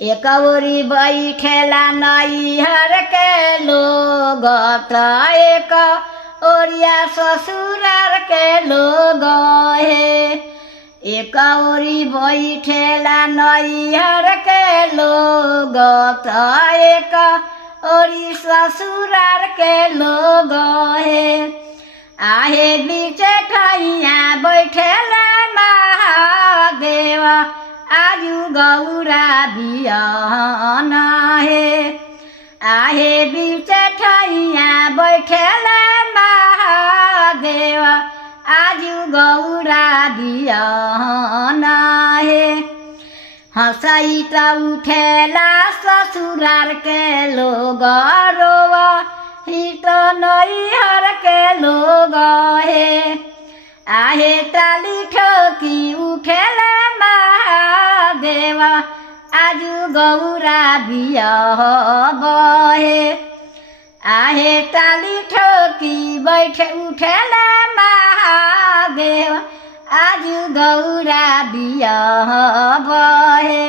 एक ओरी बैठेला नैहर के लोग त एक ओरिया ससुरार के लोग हे। एक ओरी बैठेला नैहर के लोग त एक ओरी ससुरार के लोग हे। आहे बीच ठैया बैठेला महादेव आजु गौरा बिहान हे। आहे बीच ठैया बैठेला महादेव आजु गौरा बिहान हे। हँसैत उठेला ससुरार के लोग रोवा हित नैहर के लोग हे। आहे ताली ठोकी उठेला महादेव आजु गौरा बियाह हे। आहे ताली ठोकी बैठे उठेला महादेव आजु गौरा बियाह हे।